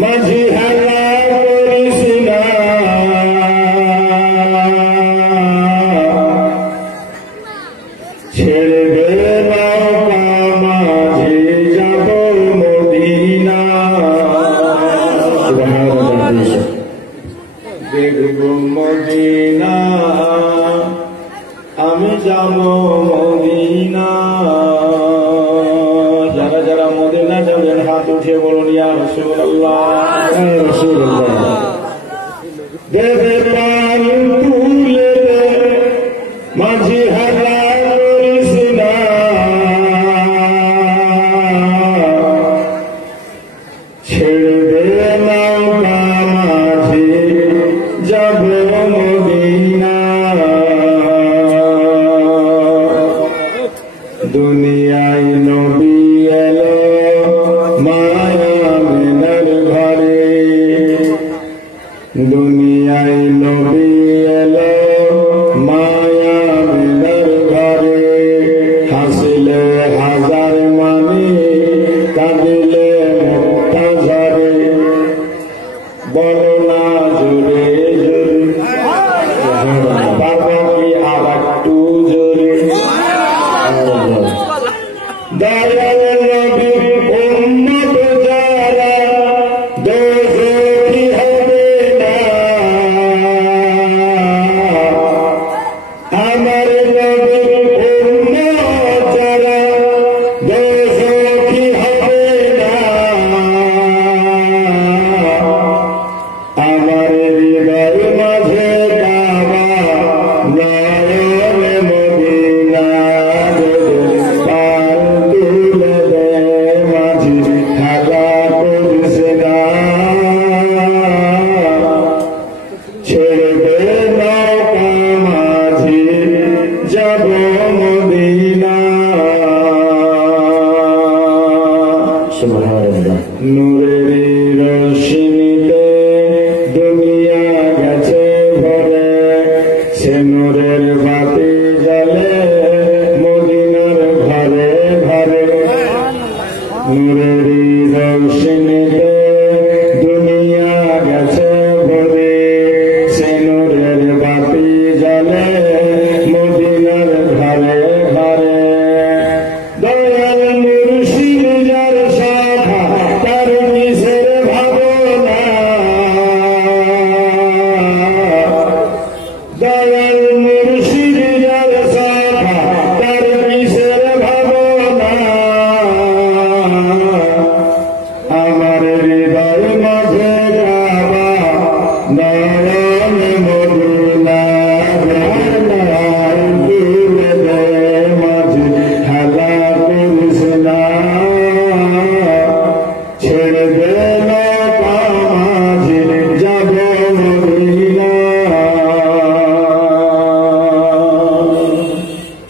মাঝি হালা করিস না ছেড়ে দে নৌকা মাঝি যাব মদিনা দেখব মদিনা আমি যাব মদিনা। যারা যারা মদিনা যাবেন হাত উঠিয়ে বলুন ইয়া রাসূলুল্লাহ ইয়া রাসূলুল্লাহ। দেবে পাল তুলে দে মাঝি হালা করিস না ছেড়ে দে নৌকা মাঝি যাব মদিনা। দুনিয়ায় নবী এলো মায়া মিনার ঘরে দুনিয়ায় নবী এলো মায়া মিনার ঘরে হাসিলে হাজার মানে কাঁদিলে মুক্তা ঝরে বলো না জোরে জোরে বাবা কি আবার একটু জোরে দয়াল